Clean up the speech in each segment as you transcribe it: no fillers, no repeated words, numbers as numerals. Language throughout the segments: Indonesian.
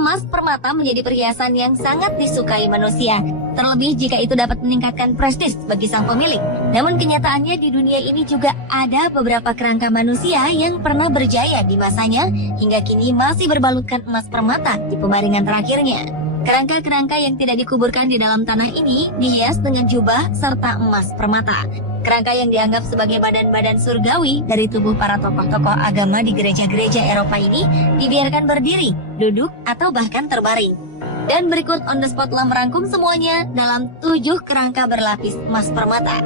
emas permata menjadi perhiasan yang sangat disukai manusia, terlebih jika itu dapat meningkatkan prestis bagi sang pemilik. Namun kenyataannya di dunia ini juga ada beberapa kerangka manusia yang pernah berjaya di masanya hingga kini masih berbalutkan emas permata di pembaringan terakhirnya. Kerangka-kerangka yang tidak dikuburkan di dalam tanah ini dihias dengan jubah serta emas permata. Kerangka yang dianggap sebagai badan-badan surgawi dari tubuh para tokoh-tokoh agama di gereja-gereja Eropa ini dibiarkan berdiri, duduk, atau bahkan terbaring. Dan berikut on the spot telah merangkum semuanya dalam 7 kerangka berlapis emas permata.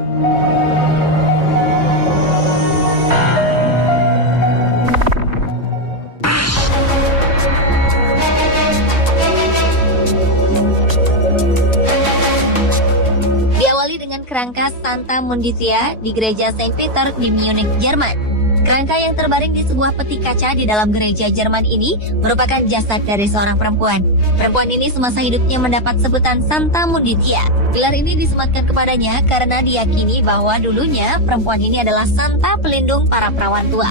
Dengan kerangka Santa Munditia di gereja Saint Peter di Munich, Jerman. Kerangka yang terbaring di sebuah peti kaca di dalam gereja Jerman ini merupakan jasad dari seorang perempuan. Perempuan ini semasa hidupnya mendapat sebutan Santa Munditia. Gelar ini disematkan kepadanya karena diyakini bahwa dulunya perempuan ini adalah santa pelindung para perawan tua.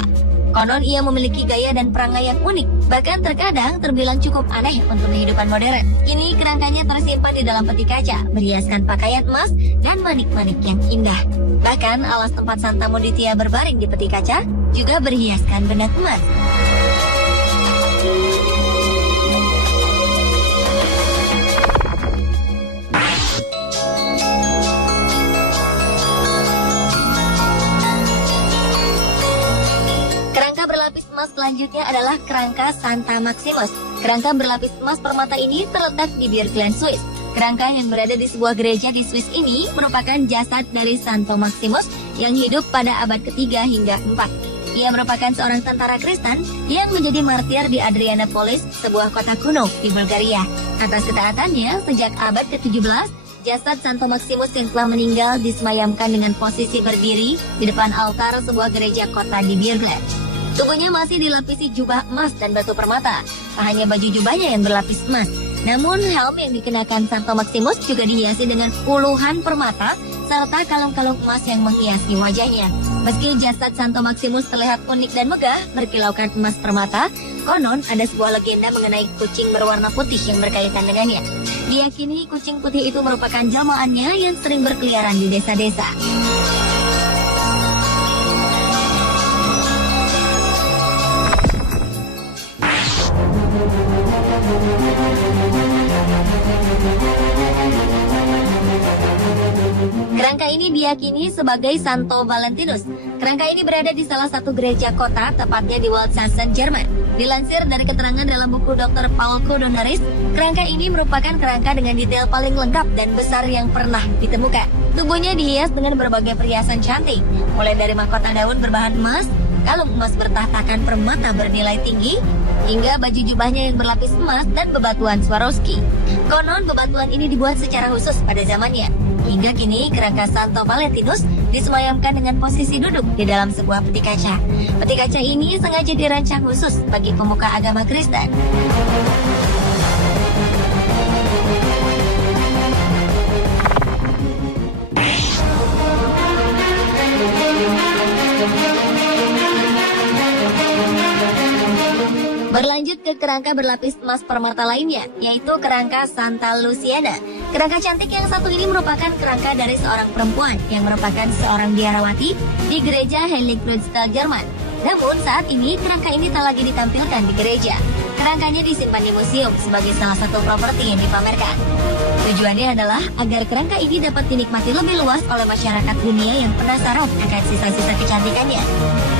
Konon ia memiliki gaya dan perangai yang unik, bahkan terkadang terbilang cukup aneh untuk kehidupan modern. Kini kerangkanya tersimpan di dalam peti kaca, berhiaskan pakaian emas dan manik-manik yang indah. Bahkan alas tempat Santa Munditia berbaring di peti kaca juga berhiaskan benang emas. Selanjutnya adalah kerangka Santa Maximus. Kerangka berlapis emas permata ini terletak di Bierklein, Swiss. Kerangka yang berada di sebuah gereja di Swiss ini merupakan jasad dari Santo Maximus yang hidup pada abad ketiga hingga 4. Ia merupakan seorang tentara Kristen yang menjadi martir di Adrianopolis, sebuah kota kuno di Bulgaria. Atas ketaatannya, sejak abad ke-17, jasad Santo Maximus yang telah meninggal disemayamkan dengan posisi berdiri di depan altar sebuah gereja kota di Bierklein. Tubuhnya masih dilapisi jubah emas dan batu permata. Tak hanya baju jubahnya yang berlapis emas, namun helm yang dikenakan Santo Maximus juga dihiasi dengan puluhan permata serta kalung-kalung emas yang menghiasi wajahnya. Meski jasad Santo Maximus terlihat unik dan megah berkilaukan emas permata, konon ada sebuah legenda mengenai kucing berwarna putih yang berkaitan dengannya. Diyakini kucing putih itu merupakan jelmaannya yang sering berkeliaran di desa-desa. Kerangka ini diyakini sebagai Santo Valentinus. Kerangka ini berada di salah satu gereja kota, tepatnya di Waldsassen, Jerman. Dilansir dari keterangan dalam buku Dr. Paul Codonaris, kerangka ini merupakan kerangka dengan detail paling lengkap dan besar yang pernah ditemukan. Tubuhnya dihias dengan berbagai perhiasan cantik, mulai dari mahkota daun berbahan emas, kalung emas bertahtakan permata bernilai tinggi, hingga baju jubahnya yang berlapis emas dan bebatuan Swarovski. Konon bebatuan ini dibuat secara khusus pada zamannya. Hingga kini kerangka Santo Valentinus disemayamkan dengan posisi duduk di dalam sebuah peti kaca. Peti kaca ini sengaja dirancang khusus bagi pemuka agama Kristen. Berlanjut ke kerangka berlapis emas permata lainnya, yaitu kerangka Santa Luciana. Kerangka cantik yang satu ini merupakan kerangka dari seorang perempuan yang merupakan seorang biarawati di gereja Heiligenkreuz, Jerman. Namun saat ini kerangka ini tak lagi ditampilkan di gereja. Kerangkanya disimpan di museum sebagai salah satu properti yang dipamerkan. Tujuannya adalah agar kerangka ini dapat dinikmati lebih luas oleh masyarakat dunia yang penasaran akan sisa-sisa kecantikannya.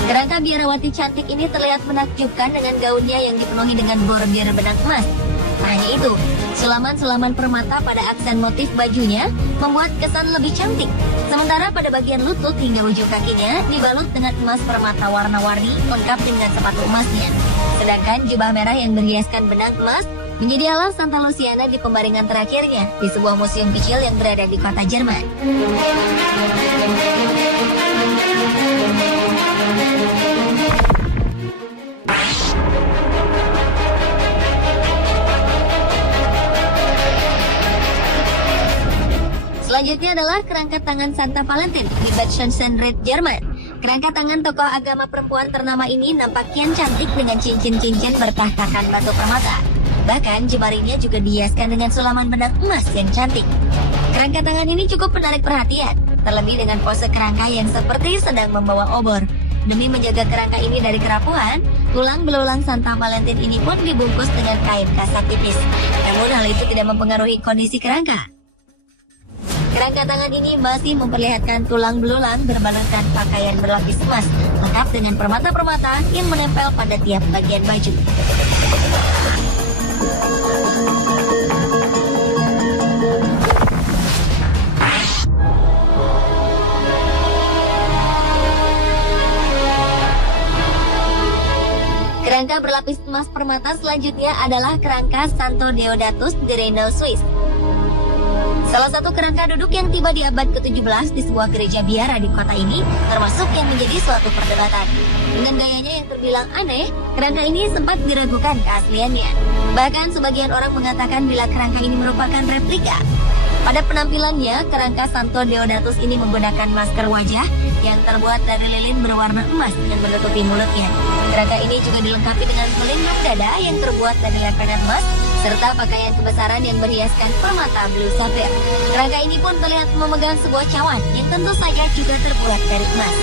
Kerangka biarawati cantik ini terlihat menakjubkan dengan gaunnya yang dipenuhi dengan bordir benang emas. Tak hanya itu, sulaman-sulaman permata pada aksen motif bajunya membuat kesan lebih cantik. Sementara pada bagian lutut hingga ujung kakinya dibalut dengan emas permata warna-warni lengkap dengan sepatu emasnya. Sedangkan jubah merah yang berhiaskan benang emas menjadi alas Santa Luciana di pembaringan terakhirnya di sebuah museum kecil yang berada di kota Jerman. Selanjutnya adalah kerangka tangan Santa Valentin di Bad Schönsenried, Jerman. Kerangka tangan tokoh agama perempuan ternama ini nampak kian cantik dengan cincin-cincin bertahtakan batu permata. Bahkan jemarinya juga dihiaskan dengan sulaman benang emas yang cantik. Kerangka tangan ini cukup menarik perhatian, terlebih dengan pose kerangka yang seperti sedang membawa obor. Demi menjaga kerangka ini dari kerapuhan, tulang belulang Santa Valentin ini pun dibungkus dengan kain kasak tipis. Namun hal itu tidak mempengaruhi kondisi kerangka. Kerangka tangan ini masih memperlihatkan tulang belulang berbalurkan pakaian berlapis emas, lengkap dengan permata-permata yang menempel pada tiap bagian baju. Kerangka berlapis emas permata selanjutnya adalah kerangka Santo Deodatus di Rheindel, Swiss. Salah satu kerangka duduk yang tiba di abad ke-17 di sebuah gereja biara di kota ini, termasuk yang menjadi suatu perdebatan. Dengan gayanya yang terbilang aneh, kerangka ini sempat diragukan keasliannya. Bahkan sebagian orang mengatakan bila kerangka ini merupakan replika. Pada penampilannya, kerangka Santo Deodatus ini menggunakan masker wajah yang terbuat dari lilin berwarna emas dan menutupi mulutnya. Kerangka ini juga dilengkapi dengan pelindung dada yang terbuat dari lempengan emas, serta pakaian kebesaran yang berhiaskan permata blue sapphire. Kerangka ini pun terlihat memegang sebuah cawan yang tentu saja juga terbuat dari emas.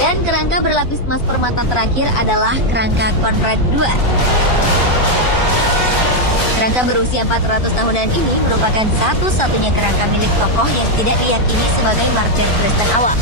Dan kerangka berlapis emas permata terakhir adalah kerangka Conrad II. Kerangka berusia 400 tahunan ini merupakan satu-satunya kerangka milik tokoh yang tidak diyakini sebagai martir Kristen awal.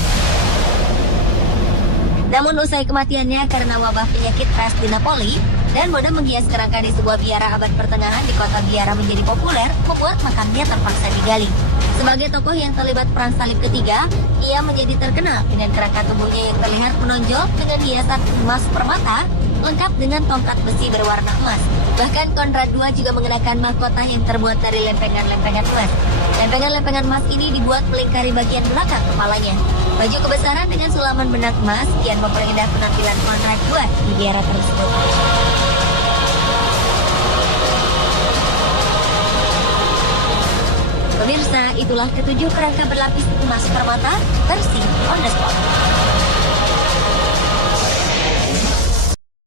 Namun usai kematiannya karena wabah penyakit pest di Napoli, dan moda menghias kerangka di sebuah biara abad pertengahan di kota biara menjadi populer, membuat makamnya terpaksa digali. Sebagai tokoh yang terlibat Perang Salib Ketiga, ia menjadi terkenal dengan kerangka tubuhnya yang terlihat menonjol dengan hiasan emas permata, lengkap dengan tongkat besi berwarna emas. Bahkan Conrad II juga mengenakan mahkota yang terbuat dari lempengan-lempengan emas. Lempengan-lempengan emas ini dibuat melingkari bagian belakang kepalanya. Baju kebesaran dengan sulaman benang emas kian memperindah penampilan Conrad II di biara tersebut. Pemirsa, itulah ketujuh kerangka berlapis emas permata versi on the spot.